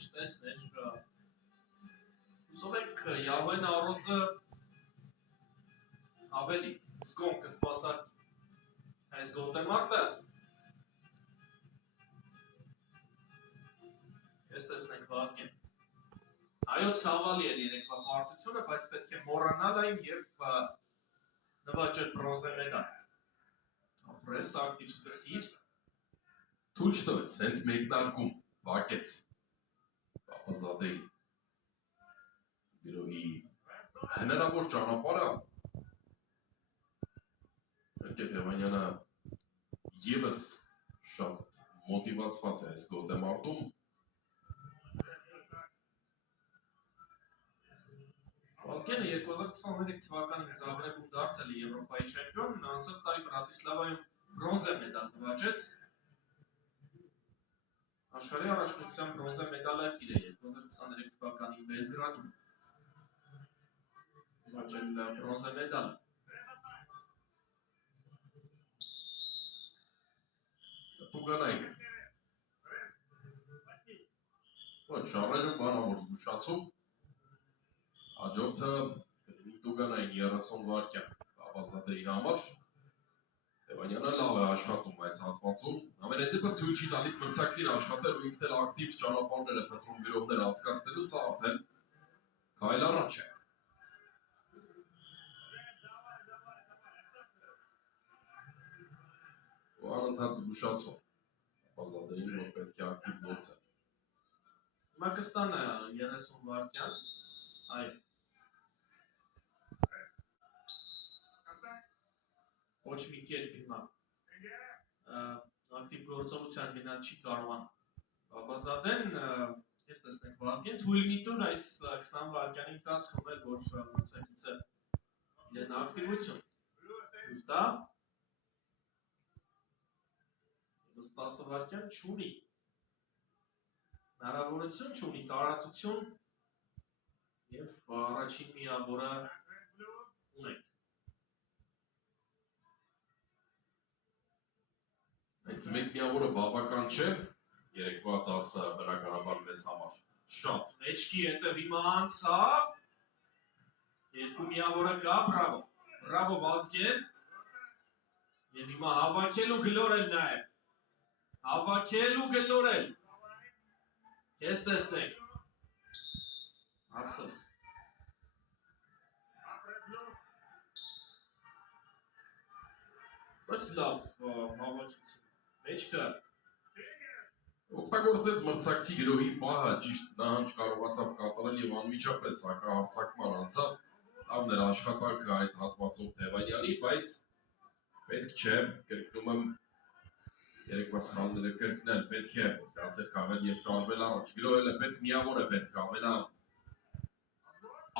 չտեսներ, հուսով եք Յավեն առոձը ավելի զգոն կսպասարկի այս գոտեմարտը, ես տեսնենք Վազգեն։ Այո, ցավալի էր երեկվա պարտությունը, բայց պետք է մոռանալ այն և նվաճել բրոնզե մեդալ։ Ապրես, ակտիվ սկսիր։ Թույլ չտվեց, հենց մեկնարկում, վակեց Պապազադեին։ Գրողի հնարավոր ճանապարհը Թևանյանը ևս շատ մոտիվացված է այս գոտեմարտում։ Վազգենը 2023 թվականին Զագրեբում դարձել է Եվրոպայի չեմպիոն, անցած տարի Բրատիսլավայում բրոնզե մեդալ նվաճեց։ Աշխարհի առաջնության բրոնզե մեդալակիր է 2023 թվականին Բելգրադում նվաճել բրոնզե մեդալ։ Տուգանային։ Ոչ, շարժում բանավոր զգուշացում։ Հաջորդը կլինի Տուգանային 30 վայրկյան Պապազադեի համար։ Թևանյանը լավ է աշխատում այս հատվածում։ Ամենայն դեպս թույլ չի տալիս մրցակցին աշխատել ու ինքն էլ ակտիվ ճանապարհներ է փնտրում գրողները անցկացնելու, սա արդեն քայլ առաջ է։ Ու անընդհատ զգուշացում Պապազադեին, որ պետք է ակտիվ գործել։ Հիմա կստանա 30 վայրկյան, այո։ Ոչ մի կերպ հիմա ակտիվ գործողության գնալ չի կարողան Պապազադեն, ես տեսնենք Վազգեն, թույլ մի տուր այս 20 վայրկյանի ընթացքում էլ, որ մրցակիցը իրեն ակտիվություն թույլ տա, ևս 10 վայրկյան չունի, հնարավորություն չունի, տարածություն և առաջին միավորը ունենք։ Այս մեկ միավորը բավական չէ, երեկվա 10-ը բնականաբար մեզ համար շատ։ Մեջքի հետև հիմա անցավ, երկու միավորը կա, բրավո, բրավո Վազգեն, և հիմա հավաքել ու գլորել նաև, հավաքել ու գլորել, կեզ տեսնենք, ապսոս։ Բայց լավ հավաքից, մեջքը, Օգտագործեց մրցակցի գրողի պահը, ճիշտ նահանջ կարողացավ կատարել և անմիջապես հակահարձակման անցավ, լավն էր աշխատանքը այդ հատվածում Թևանյանի, բայց պետք չէ, կրկնում եմ, երեկվա սխալները կրկնել, պետք է դասեր քաղել և շարժվել առաջ, գրոհելը պետք միավոր է պետք ամենա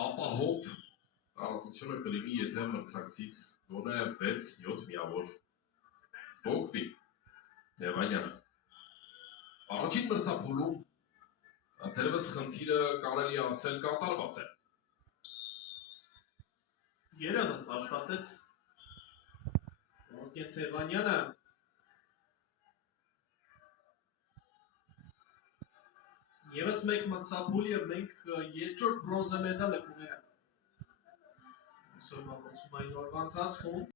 ապահով տարածությունը կլինի, եթե մրցակցից գոնե 6-7 միավոր փոխվի Թևանյանը։ Առաջին մրցափուլում թերևս խնդիրը կարելի է ասել կատարված է։ Երազանց աշխատեց Վազգեն Թևանյանը, ևս մեկ մրցափուլ և մենք երկրորդ բրոնզե մեդալը կունենանք այսօրվա մրցումային օրվա ընթացքում։